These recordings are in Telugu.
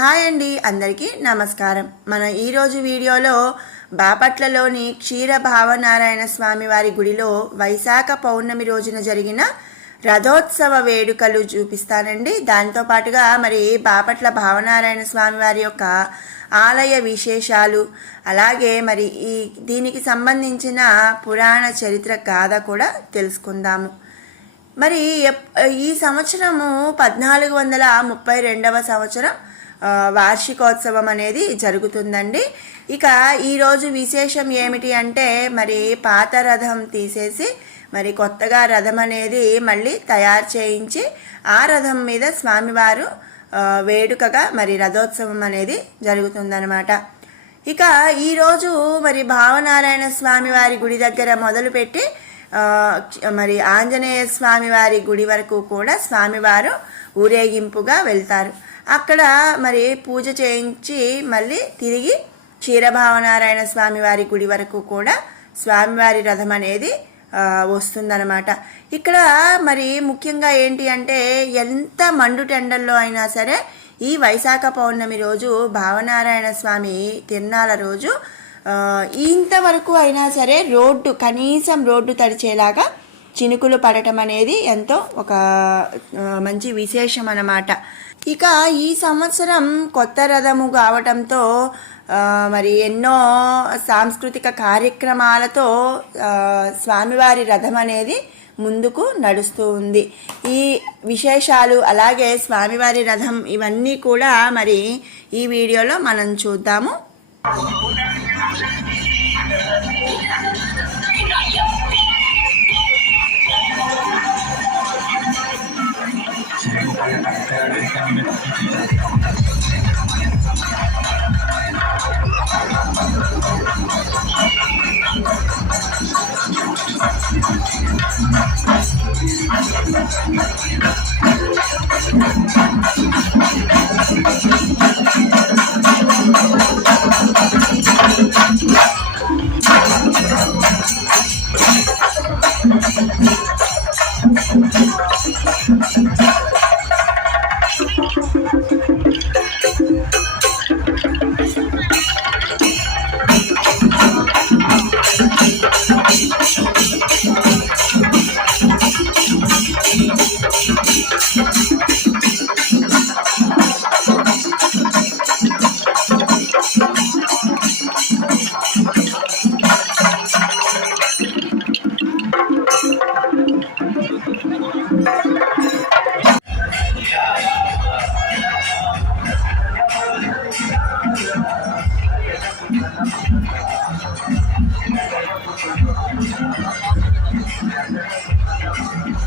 హాయ్ అండి, అందరికీ నమస్కారం. మన ఈరోజు వీడియోలో బాపట్లలోని క్షీర భావనారాయణ స్వామి వారి గుడిలో వైశాఖ పౌర్ణమి రోజున జరిగిన రథోత్సవ వేడుకలు చూపిస్తానండి. దాంతో పాటుగా మరి బాపట్ల భావనారాయణ స్వామి వారి యొక్క ఆలయ విశేషాలు, అలాగే మరి దీనికి సంబంధించిన పురాణ చరిత్ర గాథ కూడా తెలుసుకుందాము. మరి ఈ సంవత్సరము 1432వ సంవత్సరం వార్షికోత్సవం అనేది జరుగుతుందండి. ఇక ఈరోజు విశేషం ఏమిటి అంటే మరి పాత రథం తీసేసి మరి కొత్తగా రథం అనేది మళ్ళీ తయారు చేయించి ఆ రథం మీద స్వామివారు వేడుకగా మరి రథోత్సవం అనేది జరుగుతుందన్నమాట. ఇక ఈరోజు మరి భావనారాయణ స్వామి వారి గుడి దగ్గర మొదలుపెట్టి మరి ఆంజనేయ స్వామి వారి గుడి వరకు కూడా స్వామివారు ఊరేగింపుగా వెళ్తారు. అక్కడ మరి పూజ చేయించి మళ్ళీ తిరిగి క్షీరభావనారాయణ స్వామి వారి గుడి వరకు కూడా స్వామివారి రథం అనేది వస్తుందన్నమాట. ఇక్కడ మరి ముఖ్యంగా ఏంటి అంటే ఎంత మండుటెండల్లో అయినా సరే ఈ వైశాఖ పౌర్ణమి రోజు భావనారాయణ స్వామి తిరునాళ్ళ రోజు ఇంతవరకు అయినా సరే కనీసం రోడ్డు తడిచేలాగా చినుకులు పడటం అనేది ఎంతో ఒక మంచి విశేషం అన్నమాట. ఇక ఈ సంవత్సరం కొత్త రథము కావటంతో మరి ఎన్నో సాంస్కృతిక కార్యక్రమాలతో స్వామివారి రథం అనేది ముందుకు నడుస్తూ ఉంది. ఈ విశేషాలు అలాగే స్వామివారి రథం ఇవన్నీ కూడా మరి ఈ వీడియోలో మనం చూద్దాము.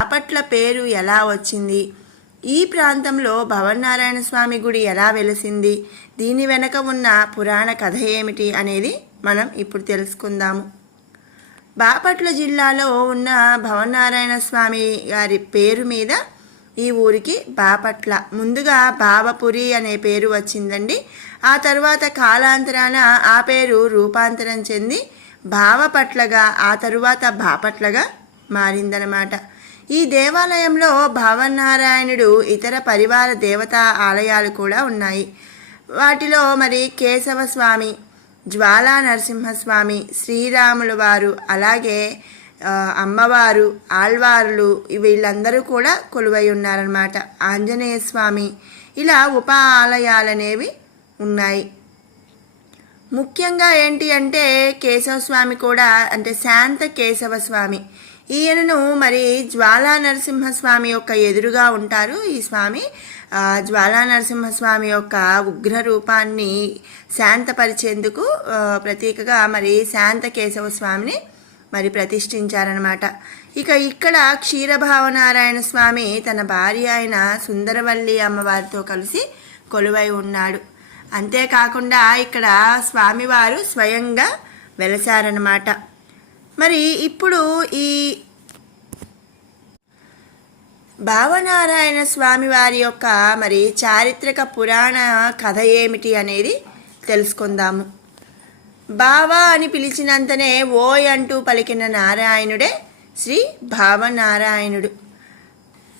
బాపట్ల పేరు ఎలా వచ్చింది, ఈ ప్రాంతంలో భవనారాయణ స్వామి గుడి ఎలా వెలిసింది, దీని వెనక ఉన్న పురాణ కథ ఏమిటి అనేది మనం ఇప్పుడు తెలుసుకుందాము. బాపట్ల జిల్లాలో ఉన్న భవనారాయణ స్వామి గారి పేరు మీద ఈ ఊరికి బాపట్ల, ముందుగా బావపురి అనే పేరు వచ్చిందండి. ఆ తర్వాత కాలాంతరాన ఆ పేరు రూపాంతరం చెంది భావపట్లగా, ఆ తరువాత బాపట్లగా మారిందనమాట. ఈ దేవాలయంలో భావనారాయణుడు ఇతర పరివార దేవతా ఆలయాలు కూడా ఉన్నాయి. వాటిలో మరి కేశవస్వామి, జ్వాలా నరసింహస్వామి, శ్రీరాముల వారు, అలాగే అమ్మవారు, ఆళ్వారులు వీళ్ళందరూ కూడా కొలువై ఉన్నారన్నమాట. ఆంజనేయ స్వామి, ఇలా ఉప ఆలయాలనేవి ఉన్నాయి. ముఖ్యంగా ఏంటి అంటే కేశవస్వామి కూడా, అంటే శాంత కేశవస్వామి, ఈయనను మరి జ్వాలా నరసింహస్వామి యొక్క ఎదురుగా ఉంటారు. ఈ స్వామి జ్వాలా నరసింహస్వామి యొక్క ఉగ్ర రూపాన్ని శాంతపరిచేందుకు ప్రతీకగా మరి శాంత కేశవ స్వామిని మరి ప్రతిష్ఠించారనమాట. ఇక ఇక్కడ క్షీరభావనారాయణ స్వామి తన భార్య అయిన సుందరవల్లి అమ్మవారితో కలిసి కొలువై ఉన్నాడు. అంతేకాకుండా ఇక్కడ స్వామివారు స్వయంగా వెలసారనమాట. మరి ఇప్పుడు ఈ భావనారాయణ స్వామి వారి యొక్క మరి చారిత్రక పురాణ కథ ఏమిటి అనేది తెలుసుకుందాము. బావ అని పిలిచినంతనే ఓయ్ అంటూ పలికిన నారాయణుడే శ్రీ భావనారాయణుడు.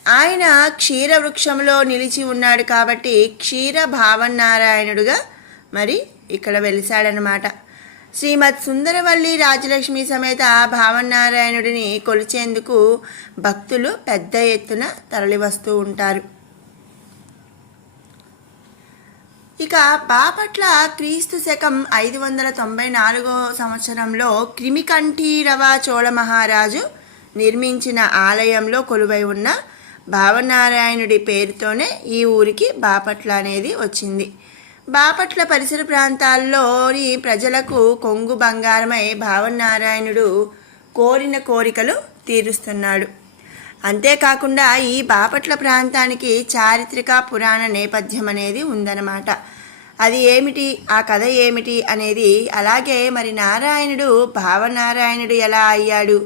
ఆయన క్షీరవృక్షంలో నిలిచి ఉన్నాడు కాబట్టి క్షీర భావనారాయణుడుగా మరి ఇక్కడ వెలిశాడనమాట. శ్రీమద్ సుందరవల్లి రాజలక్ష్మి సమేత భావనారాయణుడిని కొలిచేందుకు భక్తులు పెద్ద ఎత్తున తరలివస్తూ ఉంటారు. ఇక బాపట్ల క్రీస్తు శకం 594 సంవత్సరంలో క్రిమికంఠీరవ చోళ మహారాజు నిర్మించిన ఆలయంలో కొలువై ఉన్న భావనారాయణుడి పేరుతోనే ఈ ఊరికి బాపట్ల అనేది వచ్చింది. బాపట్ల పరిసర ప్రాంతాల్లోని ప్రజలకు కొంగు బంగారమై భావనారాయణుడు కోరిన కోరికలు తీరుస్తున్నాడు. అంతేకాకుండా ఈ బాపట్ల ప్రాంతానికి చారిత్రక పురాణ నేపథ్యం అనేది ఉందన్నమాట. అది ఏమిటి, ఆ కథ ఏమిటి అనేది, అలాగే మరి నారాయణుడు భావనారాయణుడు ఎలా అయ్యాడు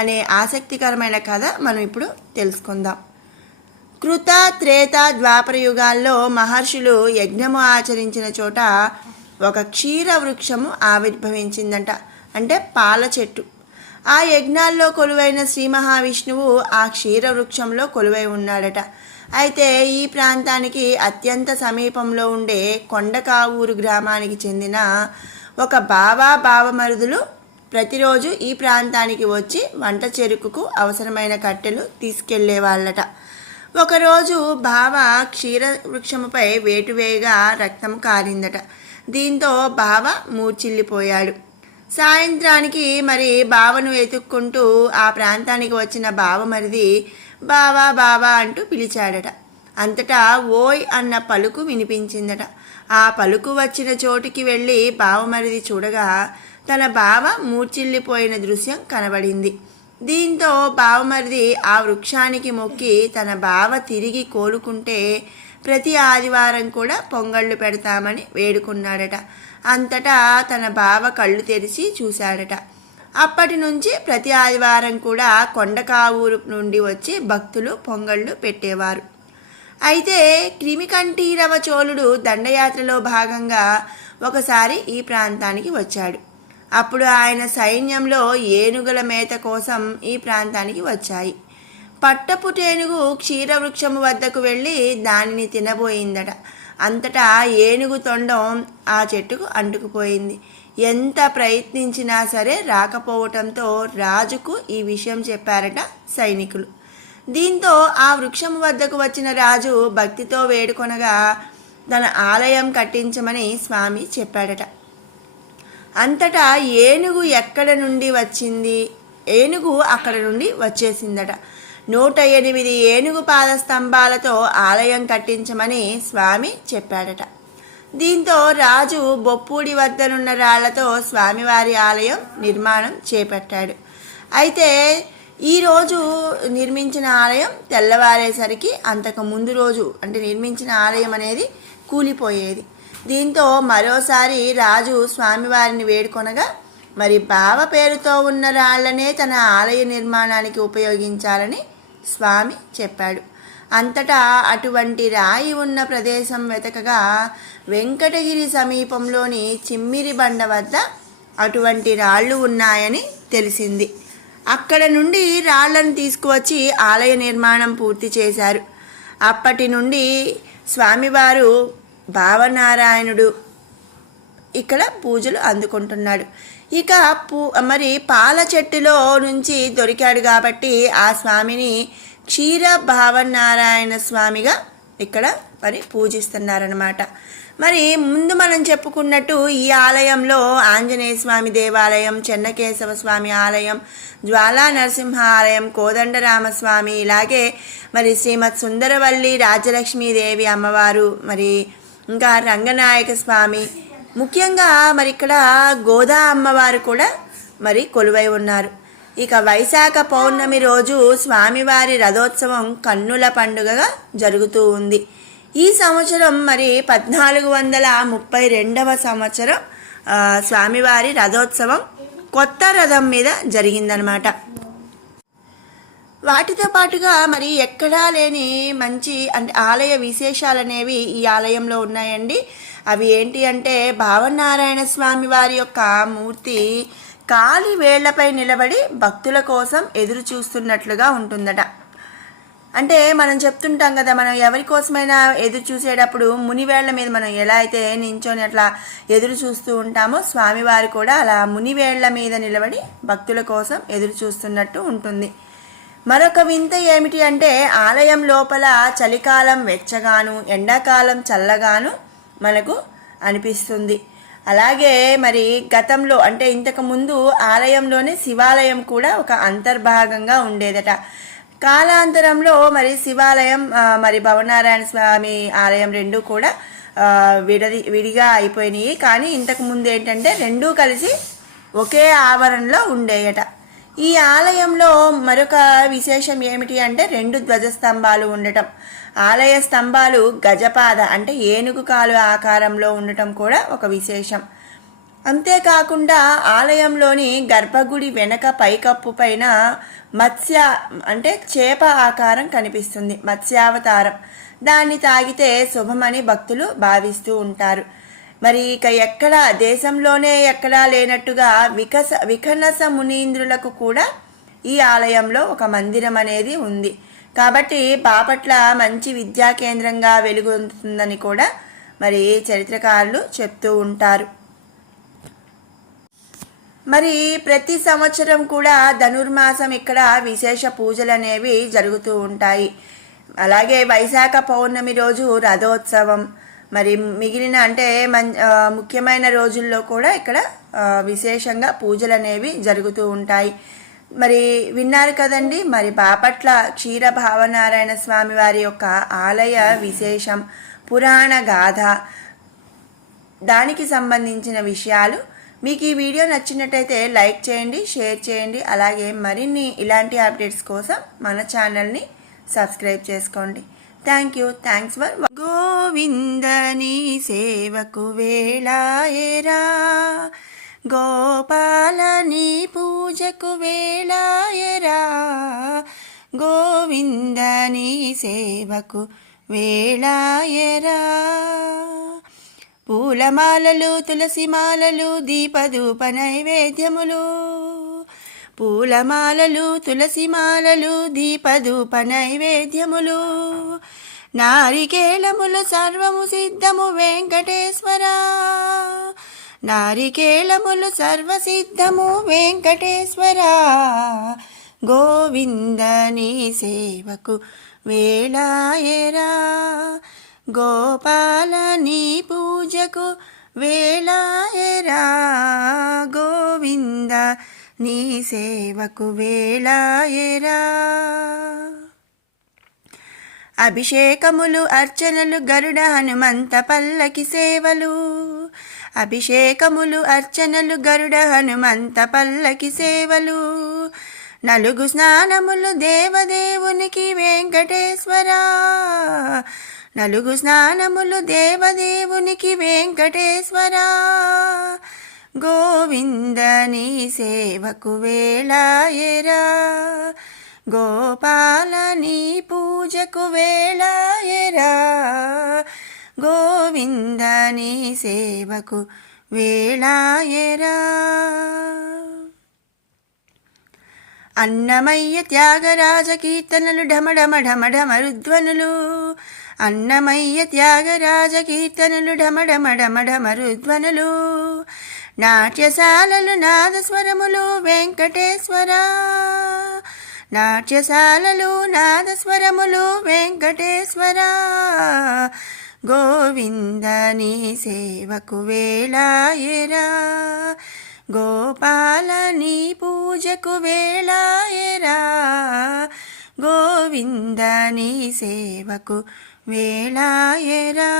అనే ఆసక్తికరమైన కథ మనం ఇప్పుడు తెలుసుకుందాం. కృత, త్రేత, ద్వాపర యుగాల్లో మహర్షులు యజ్ఞము ఆచరించిన చోట ఒక క్షీర వృక్షము ఆవిర్భవించిందంట, అంటే పాల చెట్టు. ఆ యజ్ఞాల్లో కొలువైన శ్రీ మహావిష్ణువు ఆ క్షీర వృక్షంలో కొలువై ఉన్నాడట. అయితే ఈ ప్రాంతానికి అత్యంత సమీపంలో ఉండే కొండకావూరు గ్రామానికి చెందిన ఒక బావమరుదులు ప్రతిరోజు ఈ ప్రాంతానికి వచ్చి వంట చెరుకుకు అవసరమైన కట్టెలు తీసుకెళ్లేవాళ్ళట. ఒకరోజు బావ క్షీర వృక్షముపై వేటువేగా రక్తం కారిందట. దీంతో బావ మూర్చిల్లిపోయాడు. సాయంత్రానికి మరి బావను వెతుక్కుంటూ ఆ ప్రాంతానికి వచ్చిన బావమరిది బావా అంటూ పిలిచాడట. అంతటా ఓయ్ అన్న పలుకు వినిపించిందట. ఆ పలుకు వచ్చిన చోటుకి వెళ్ళి బావమరిది చూడగా తన బావ మూర్చిల్లిపోయిన దృశ్యం కనబడింది. దీంతో బావమరిది ఆ వృక్షానికి మొక్కి తన బావ తిరిగి కోలుకుంటే ప్రతి ఆదివారం కూడా పొంగళ్ళు పెడతామని వేడుకున్నాడట. అంతటా తన బావ కళ్ళు తెరిచి చూశాడట. అప్పటి నుంచి ప్రతి ఆదివారం కూడా కొండకావూరు నుండి వచ్చి భక్తులు పొంగళ్ళు పెట్టేవారు. అయితే క్రిమికంఠీరవ చోళుడు దండయాత్రలో భాగంగా ఒకసారి ఈ ప్రాంతానికి వచ్చాడు. అప్పుడు ఆయన సైన్యంలో ఏనుగుల మేత కోసం ఈ ప్రాంతానికి వచ్చాయి. పట్టపుటేనుగు క్షీరవృక్షము వద్దకు వెళ్ళి దానిని తినబోయిందట. అంతటా ఏనుగు తొండం ఆ చెట్టుకు అంటుకుపోయింది. ఎంత ప్రయత్నించినా సరే రాకపోవటంతో రాజుకు ఈ విషయం చెప్పారట సైనికులు. దీంతో ఆ వృక్షం వద్దకు వచ్చిన రాజు భక్తితో వేడుకొనగా తన ఆలయం కట్టించమని స్వామి చెప్పాడట. అంతటా ఏనుగు ఎక్కడ నుండి వచ్చింది, ఏనుగు అక్కడ నుండి వచ్చేసిందట. 108 ఏనుగు పాద స్తంభాలతో ఆలయం కట్టించమని స్వామి చెప్పాడట. దీంతో రాజు బొప్పూడి వద్దనున్న రాళ్లతో స్వామివారి ఆలయం నిర్మాణం చేపట్టాడు. అయితే ఈరోజు నిర్మించిన ఆలయం తెల్లవారేసరికి అంతకు ముందు రోజు అంటే నిర్మించిన ఆలయం అనేది కూలిపోయేది. దీంతో మరోసారి రాజు స్వామివారిని వేడుకొనగా మరి బావ పేరుతో ఉన్న రాళ్లనే తన ఆలయ నిర్మాణానికి ఉపయోగించాలని స్వామి చెప్పాడు. అంతటా అటువంటి రాయి ఉన్న ప్రదేశం వెతకగా వెంకటగిరి సమీపంలోని చిమ్మిరి బండ వద్ద అటువంటి రాళ్ళు ఉన్నాయని తెలిసింది. అక్కడ నుండి రాళ్లను తీసుకువచ్చి ఆలయ నిర్మాణం పూర్తి చేశారు. అప్పటి నుండి స్వామివారు భావనారాయణుడు ఇక్కడ పూజలు అందుకుంటున్నాడు. ఇక మరి పాల చెట్టులో నుంచి దొరికాడు కాబట్టి ఆ స్వామిని క్షీర భావనారాయణ స్వామిగా ఇక్కడ మరి పూజిస్తున్నారనమాట. మరి ముందు మనం చెప్పుకున్నట్టు ఈ ఆలయంలో ఆంజనేయ స్వామి దేవాలయం, చెన్నకేశవ స్వామి ఆలయం, జ్వాలా నరసింహ ఆలయం, కోదండరామస్వామి, ఇలాగే మరి శ్రీమద్ సుందరవల్లి రాజలక్ష్మీదేవి అమ్మవారు, మరి ఇంకా రంగనాయక స్వామి, ముఖ్యంగా మరి ఇక్కడ గోదా అమ్మవారు కూడా మరి కొలువై ఉన్నారు. ఇక వైశాఖ పౌర్ణమి రోజు స్వామివారి రథోత్సవం కన్నుల పండుగగా జరుగుతూ ఉంది. ఈ సంవత్సరం మరి 1432వ సంవత్సరం స్వామివారి రథోత్సవం కొత్త రథం మీద జరిగిందనమాట. వాటితో పాటుగా మరి ఎక్కడా లేని మంచి అంటే ఆలయ విశేషాలు అనేవి ఈ ఆలయంలో ఉన్నాయండి. అవి ఏంటి అంటే భావనారాయణ స్వామి వారి యొక్క మూర్తి కాలి వేళ్లపై నిలబడి భక్తుల కోసం ఎదురు చూస్తున్నట్లుగా ఉంటుందట. అంటే మనం చెప్తుంటాం కదా, మనం ఎవరి కోసమైనా ఎదురు చూసేటప్పుడు మునివేళ్ల మీద మనం ఎలా అయితే నించొని అట్లా ఎదురు చూస్తూ ఉంటామో, స్వామివారు కూడా అలా మునివేళ్ల మీద నిలబడి భక్తుల కోసం ఎదురు చూస్తున్నట్టు ఉంటుంది. మరొక వింత ఏమిటి అంటే, ఆలయం లోపల చలికాలం వెచ్చగాను, ఎండాకాలం చల్లగాను మనకు అనిపిస్తుంది. అలాగే మరి గతంలో అంటే ఇంతకు ముందు ఆలయంలోనే శివాలయం కూడా ఒక అంతర్భాగంగా ఉండేదట. కాలాంతరంలో మరి శివాలయం మరి భవనారాయణ స్వామి ఆలయం రెండూ కూడా విడిగా అయిపోయినాయి. కానీ ఇంతకు ముందు ఏంటంటే రెండూ కలిసి ఒకే ఆవరణలో ఉండేయట. ఈ ఆలయంలో మరొక విశేషం ఏమిటి అంటే, 2 ధ్వజస్తంభాలు ఉండటం. ఆలయ స్తంభాలు గజపాద అంటే ఏనుగు కాలు ఆకారంలో ఉండటం కూడా ఒక విశేషం. అంతేకాకుండా ఆలయంలోని గర్భగుడి వెనక పైకప్పు పైన మత్స్య అంటే చేప ఆకారం కనిపిస్తుంది, మత్స్యావతారం. దాన్ని తాగితే శుభమని భక్తులు భావిస్తూ ఉంటారు. మరి ఇక ఎక్కడ దేశంలోనే ఎక్కడా లేనట్టుగా వికనస మునీంద్రులకు కూడా ఈ ఆలయంలో ఒక మందిరం అనేది ఉంది. కాబట్టి బాపట్ల మంచి విద్యా కేంద్రంగా వెలుగొందుతుందని కూడా మరి చరిత్రకారులు చెప్తూ ఉంటారు. మరి ప్రతి సంవత్సరం కూడా ధనుర్మాసం ఇక్కడ విశేష పూజలు అనేవి జరుగుతూ ఉంటాయి. అలాగే వైశాఖ పౌర్ణమి రోజు రథోత్సవం, మరి మిగిలిన అంటే ముఖ్యమైన రోజుల్లో కూడా ఇక్కడ విశేషంగా పూజలు అనేవి జరుగుతూ ఉంటాయి. మరి విన్నారు కదండి, మరి బాపట్ల క్షీర భావనారాయణ స్వామి వారి యొక్క ఆలయ విశేషం, పురాణ గాథ, దానికి సంబంధించిన విషయాలు. మీకు ఈ వీడియో నచ్చినట్టయితే లైక్ చేయండి, షేర్ చేయండి. అలాగే మరిన్ని ఇలాంటి అప్డేట్స్ కోసం మన ఛానల్ని సబ్స్క్రైబ్ చేసుకోండి. Thanks for. గోవిందని సేవకు వేళాయరా, గోపాలని పూజకు వేళాయరా, గోవిందని సేవకు వేళాయరా. పూలమాలలు తులసిమాలలు దీపధూప నైవేద్యములు, పూలమాలలు తులసిమాలలు దీపధూప నైవేద్యములు, నారికేళములు సర్వము సిద్ధము వెంకటేశ్వరా, నారికేళములు సర్వసిద్ధము వెంకటేశ్వరా. గోవిందని సేవకు వేళాయరా, గోపాలని పూజకు వేళాయరా, గోవింద నీ సేవకు వేళాయరా. అభిషేకములు అర్చనలు గరుడ హనుమంత పల్లకి సేవలు, అభిషేకములు అర్చనలు గరుడ హనుమంత పల్లకి సేవలు, నలుగు స్నానములు దేవదేవునికి వెంకటేశ్వరా, నలుగు స్నానములు దేవదేవునికి వెంకటేశ్వరా. గోవిందని సేవకు వేళాయరా, గోపాలని పూజకు వేళాయరా, గోవిందని సేవకు వేళాయరా. అన్నమయ్య త్యాగరాజ కీర్తనలు ఢమఢమ ఢమఢమరుధ్వనులు, అన్నమయ్య త్యాగరాజ కీర్తనలు ఢమఢమ ఢమఢమరుధ్వనులు, నాట్యశాలలు నాదస్వరములు వెంకటేశ్వరా, నాట్యశాలలు నాదస్వరములు వెంకటేశ్వరా. గోవిందని సేవకు వేళాయరా, గోపాలని పూజకు వేళాయరా, గోవిందని సేవకు వేళాయరా.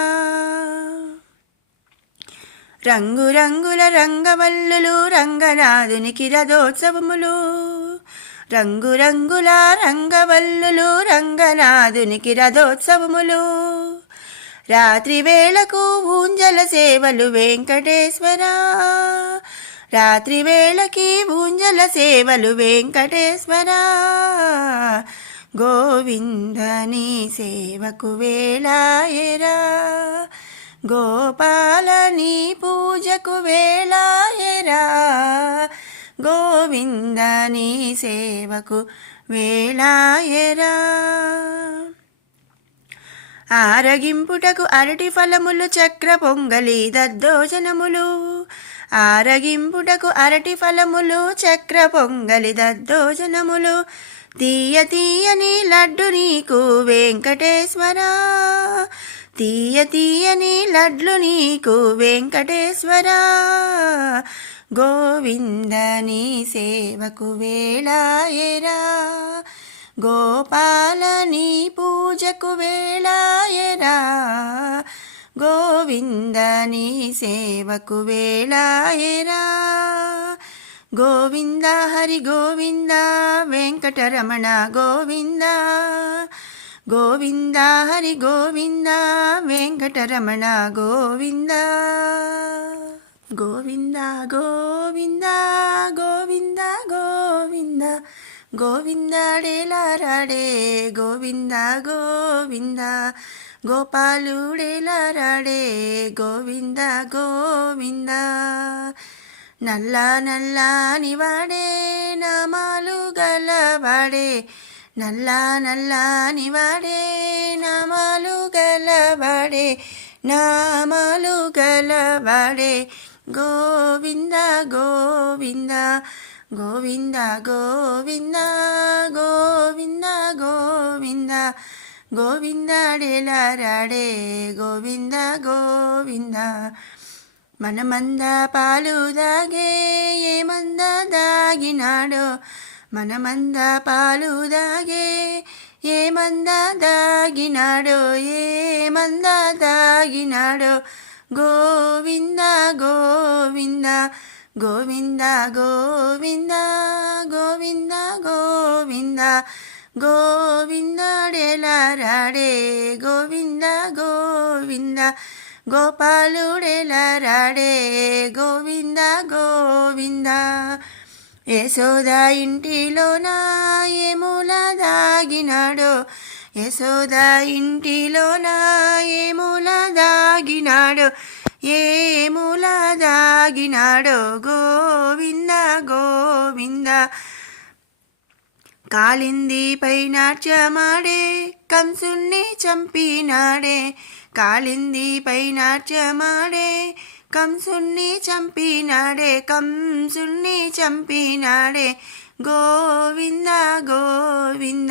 రంగురంగుల రంగవల్లులు రంగనాథునికి రథోత్సవములు, రంగురంగుల రంగవల్లులు రంగనాథునికి రథోత్సవములు, రాత్రి వేళకు ఊంజల సేవలు వెంకటేశ్వరా, రాత్రి వేళకి ఊంజల సేవలు వెంకటేశ్వరా. గోవిందని సేవకు వేళాయరా, గోపాలని పూజకు వేళాయరా, గోవిందని సేవకు వేళాయరా. ఆరగింపుటకు అరటి ఫలములు చక్ర పొంగలి దద్దోజనములు. ఆరగింపుటకు అరటి ఫలములు చక్ర పొంగలి దద్దోజనములు. తీయ తీయని లడ్డు నీకు వెంకటేశ్వరా. తీయ తీయని లడ్లు నీకు వెంకటేశ్వరా. గోవింద నీ సేవకు వేళాయరా. గోపాల నీ పూజకు వేళాయరా. గోవింద నీ సేవకు వేళాయరా. గోవింద హరి గోవింద వెంకటరమణ గోవింద. గోవింద హరి గోవింద వెంకటరమణ గోవింద. గోవింద గోవింద గోవింద గోవింద గోవిందడేలారాడే గోవింద గోవింద. గోపాలుడేలారాడే గోవింద గోవింద. నల్ల నల్లాని వాడే నామాలు గలవాడే. నల్ల నల్లాని వాడే నామాలు గలవాడే. నామాలు గలవాడే గోవింద గోవింద. గోవింద గోవింద గోవింద గోవింద గోవిందడేలారాడే గోవింద గోవింద. మనమంద పాలు దాగే ఏమంద దాగినాడో. మనమంద పాలు దాగే ఏమంద దాగినాడో. ఏమంద దాగినాడో గోవింద గోవింద. గోవింద గోవింద గోవింద గోవింద గోవిందడేలారాడే గోవింద గోవింద. గోపాలుడేలారాడే గోవింద గోవింద. యశోద ఇంటిలోన ఏమూల దాగినాడో. యశోద ఇంటిలోన ఏమూల దాగినాడో. ఏమూల దాగినాడో గోవింద గోవింద. కాళిందిపై నాట్యమాడే కంసుణ్ణి చంపినాడే. కాళిందిపై నాట్యమాడే కంసుణ్ణి చంపినాడే. కంసుణ్ణి చంపినాడే గోవింద గోవింద. గోవింద